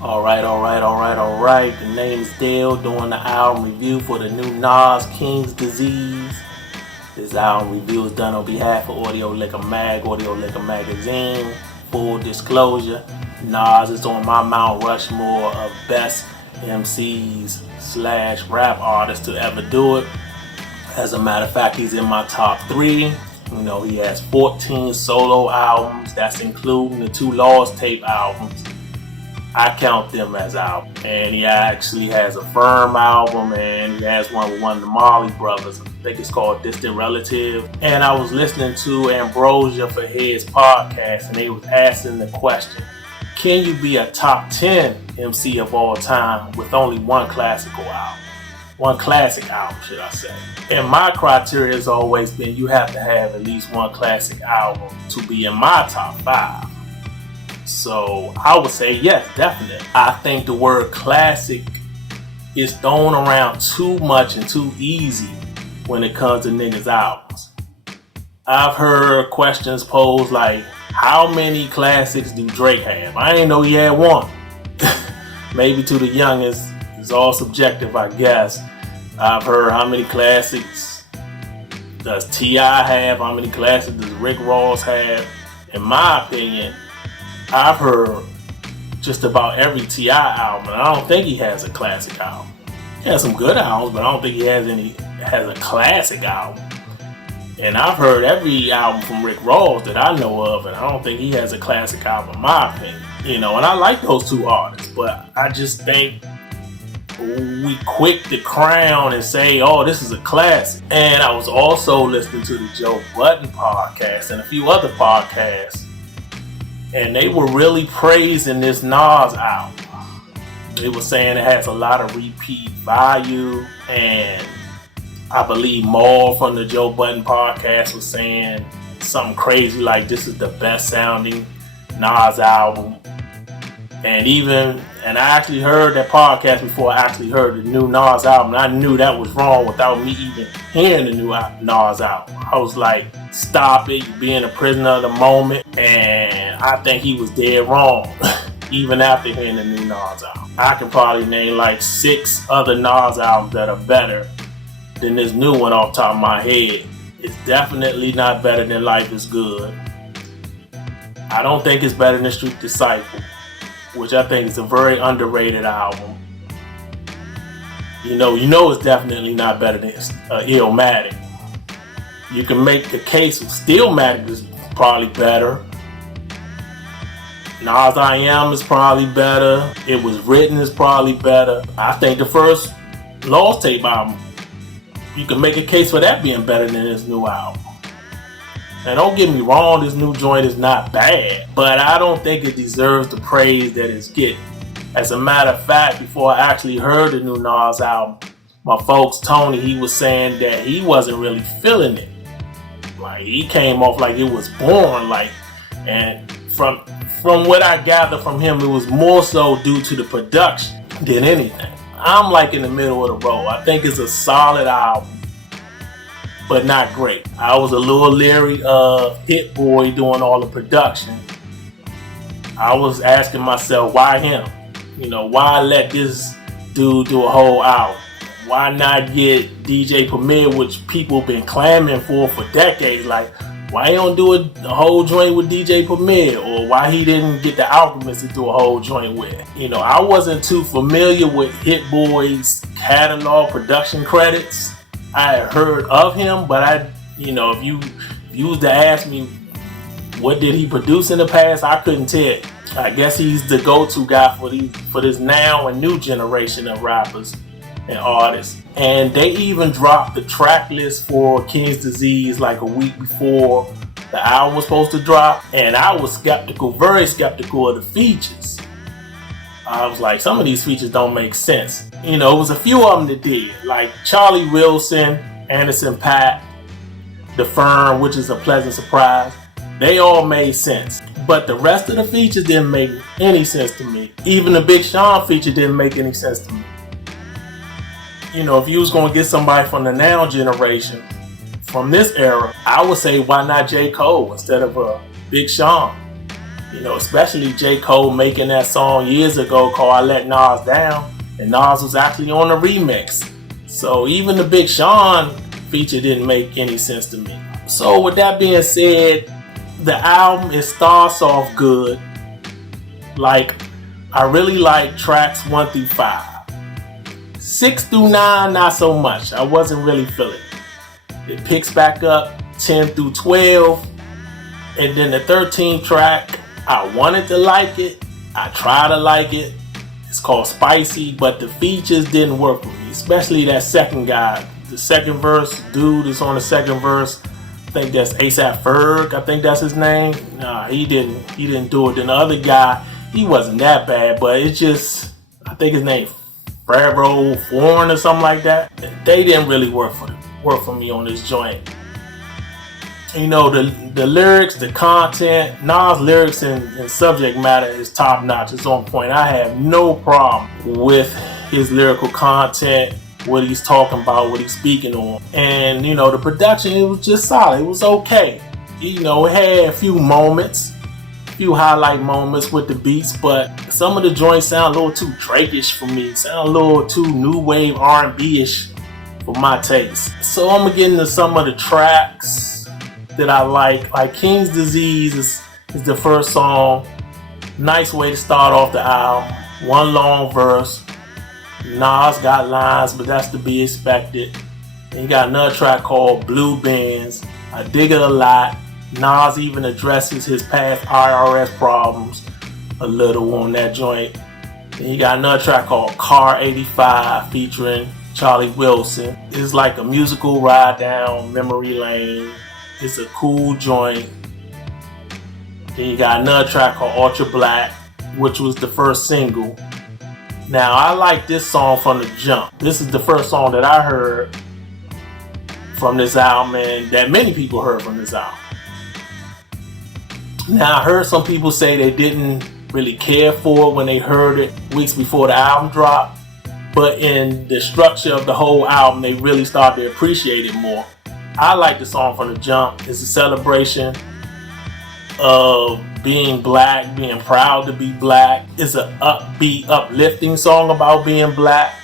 Alright. The name's Dale, doing the album review for the new NAS, King's Disease. This album review is done on behalf of Audio Liquor Magazine. Full disclosure, NAS is on my Mount Rushmore of best MCs / rap artists to ever do it. As a matter of fact, he's in my top 3. You know, he has 14 solo albums. That's including the 2 Lost Tape albums. I count them as albums. And he actually has a Firm album, and he has one with one of the Marley brothers. I think it's called Distant Relative. And I was listening to Ambrosia for his podcast, and they was asking the question, can you be a top 10 MC of all time with only one classical album? One classic album, should I say. And my criteria has always been you have to have at least one classic album to be in my top 5. So I would say yes, definitely. I think the word classic is thrown around too much and too easy when it comes to niggas' albums. I've heard questions posed like, how many classics do Drake have? I didn't know he had one. Maybe to the youngest, it's all subjective, I guess. I've heard how many classics does T.I. have? How many classics does Rick Ross have? In my opinion, I've heard just about every T.I. album, and I don't think he has a classic album. He has some good albums, but I don't think he has a classic album. And I've heard every album from Rick Ross that I know of, and I don't think he has a classic album in my opinion. You know, and I like those 2 artists, but I just think we quick to crown and say, oh, this is a classic. And I was also listening to the Joe Budden podcast and a few other podcasts, and they were really praising this Nas album. They were saying it has a lot of repeat value, and I believe Maul from the Joe Budden podcast was saying something crazy like this is the best sounding Nas album. And I actually heard that podcast before I actually heard the new Nas album. And I knew that was wrong without me even hearing the new Nas album. I was like, stop it, you're being a prisoner of the moment. And I think he was dead wrong, even after hearing the new Nas album. I can probably name like 6 other Nas albums that are better than this new one off the top of my head. It's definitely not better than Life is Good. I don't think it's better than Street Disciple, which I think is a very underrated album. You know it's definitely not better than Illmatic. You can make the case of Stillmatic is probably better. Nas I Am is probably better. It Was Written is probably better. I think the first Lost Tape album, you can make a case for that being better than this new album. And don't get me wrong, this new joint is not bad, but I don't think it deserves the praise that it's getting. As a matter of fact, before I actually heard the new Nas album, my folks, Tony, he was saying that he wasn't really feeling it. Like, he came off like it was boring, and from what I gather from him, it was more so due to the production than anything. I'm like in the middle of the road. I think it's a solid album, but not great. I was a little leery of Hitboy doing all the production. I was asking myself, why him? Why let this dude do a whole album? Why not get DJ Premier, which people been clamoring for decades? Like, why he don't do a whole joint with DJ Premier? Or why he didn't get the Alchemist to do a whole joint with? I wasn't too familiar with Hitboy's catalog production credits. I had heard of him, but if you was to ask me what did he produce in the past, I couldn't tell you. I guess he's the go-to guy for this now and new generation of rappers and artists. And they even dropped the track list for King's Disease like a week before the album was supposed to drop, and I was very skeptical of the features. I was like, some of these features don't make sense. It was a few of them that did, like Charlie Wilson, Anderson .Paak, The Firm, which is a pleasant surprise. They all made sense. But the rest of the features didn't make any sense to me. Even the Big Sean feature didn't make any sense to me. If you was going to get somebody from the now generation from this era, I would say why not J. Cole instead of Big Sean? You know, especially J. Cole making that song years ago called I Let Nas Down, and Nas was actually on the remix. So even the Big Sean feature didn't make any sense to me. So with that being said, the album, it starts off good. Like, I really like tracks 1 through 5. 6 through 9, not so much. I wasn't really feeling it. It picks back up 10 through 12. And then the 13th track, I wanted to like it. I tried to like it. It's called Spicy, but the features didn't work for me. Especially that second guy. The second verse, dude is on the second verse. I think that's ASAP Ferg. I think that's his name. Nah, he didn't do it. Then the other guy, he wasn't that bad, but it's just, I think his name Pharaoh Foreign or something like that. They didn't really work for me on this joint. You know, the lyrics, the content, Nas' lyrics and subject matter is top notch. It's on point. I have no problem with his lyrical content, what he's talking about, what he's speaking on. And, you know, the production, it was just solid. It was okay. You know, it had a few moments, a few highlight moments with the beats, but some of the joints sound a little too Drake-ish for me. Sound a little too new wave R&B-ish for my taste. So I'm gonna get into some of the tracks that I like King's Disease is the first song. Nice way to start off the album. One long verse. Nas got lines, but that's to be expected. And you got another track called Blue Benz. I dig it a lot. Nas even addresses his past IRS problems a little on that joint. And you got another track called Car 85 featuring Charlie Wilson. It's like a musical ride down memory lane. It's a cool joint. Then you got another track called Ultra Black, which was the first single. Now, I like this song from the jump. This is the first song that I heard from this album and that many people heard from this album. Now, I heard some people say they didn't really care for it when they heard it weeks before the album dropped. But in the structure of the whole album, they really started to appreciate it more. I like the song from the jump. It's a celebration of being black, being proud to be black. It's an upbeat, uplifting song about being black,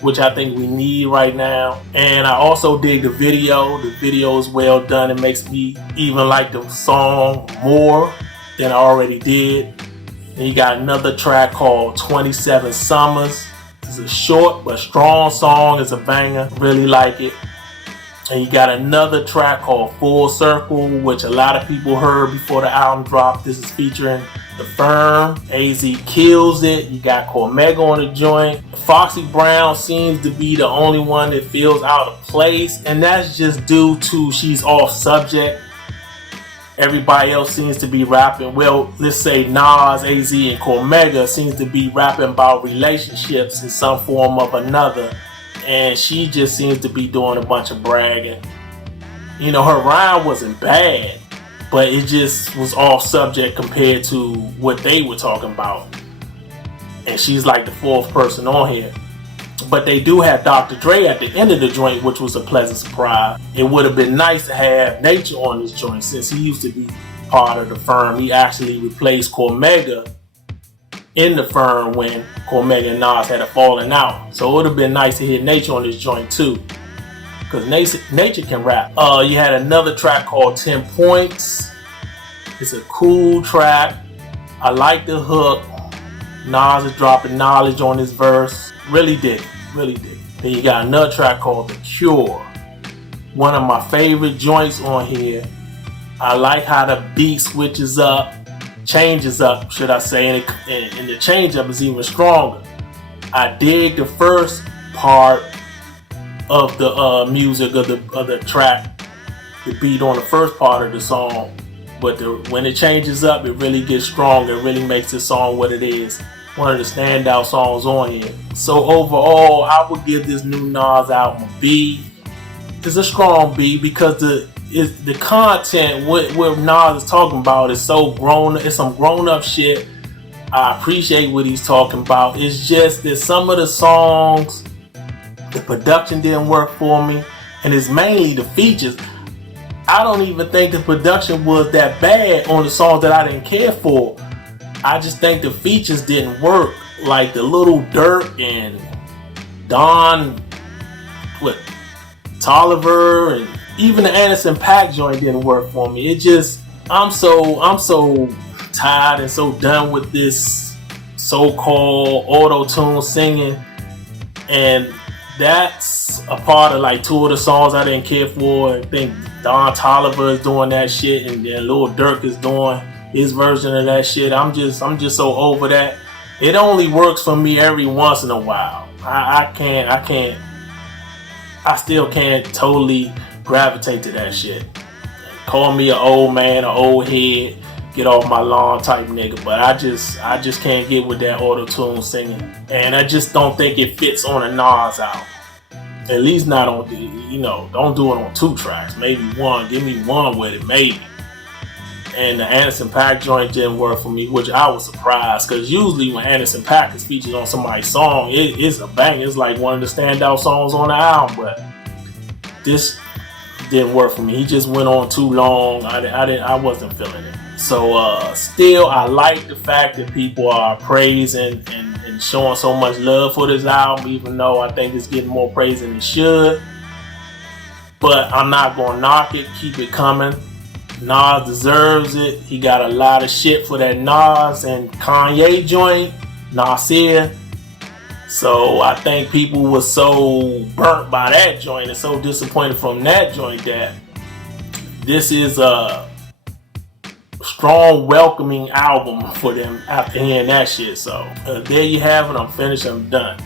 which I think we need right now. And I also dig the video. The video is well done. It makes me even like the song more than I already did. And you got another track called 27 Summers. It's a short but strong song. It's a banger. Really like it. And you got another track called Full Circle, which a lot of people heard before the album dropped. This is featuring The Firm. AZ kills it. You got Cormega on the joint. Foxy Brown seems to be the only one that feels out of place. And that's just due to she's off subject. Everybody else seems to be rapping. Well, let's say Nas, AZ, and Cormega seems to be rapping about relationships in some form of another. And she just seems to be doing a bunch of bragging. You know, her rhyme wasn't bad, but it just was off subject compared to what they were talking about. And she's like the fourth person on here. But they do have Dr. Dre at the end of the joint, which was a pleasant surprise. It would have been nice to have Nature on this joint since he used to be part of the Firm. He actually replaced Cormega in the Firm when Cormega and Nas had a falling out. So it would have been nice to hear Nature on this joint too, because Nature can rap. You had another track called 10 Points. It's a cool track. I like the hook. Nas is dropping knowledge on this verse. Really dig it. Really dig it. Then you got another track called The Cure. One of my favorite joints on here. I like how the beat switches up. Changes up, should I say, and the change up is even stronger. I dig the first part of the music of the track, the beat on the first part of the song, but when it changes up, it really gets stronger. It really makes the song what it is. One of the standout songs on here. So overall, I would give this new Nas album a B. It's a strong B because the content, what Nas is talking about is so grown. It's some grown up shit. I appreciate what he's talking about. It's just that some of the songs, the production didn't work for me, and it's mainly the features. I don't even think the production was that bad on the songs that I didn't care for. I just think the features didn't work. Like the Little Dirk and Don, Tolliver, and even the Anderson .Paak joint didn't work for me. It just, I'm so tired and so done with this so-called auto-tune singing, and that's a part of like 2 of the songs I didn't care for. I think Don Tolliver is doing that shit, and then Lil Durk is doing his version of that shit. I'm just so over that. It only works for me every once in a while. I still can't totally gravitate to that shit. Call me an old man, an old head, get off my lawn type nigga, but I just can't get with that auto-tune singing, and I just don't think it fits on a Nas album. At least not on, don't do it on 2 tracks, maybe 1. Give me 1 with it, maybe. And the Anderson .Paak joint didn't work for me, which I was surprised, because usually when Anderson .Paak is featured on somebody's song, it's a bang. It's like one of the standout songs on the album, but this didn't work for me. He just went on too long. I wasn't feeling it. So still, I like the fact that people are praising and showing so much love for this album, even though I think it's getting more praise than it should. But I'm not gonna knock it. Keep it coming. Nas deserves it. He got a lot of shit for that Nas and Kanye joint, Nasir. So I think people were so burnt by that joint and so disappointed from that joint that this is a strong welcoming album for them after hearing that shit. So there you have it. I'm finished. I'm done.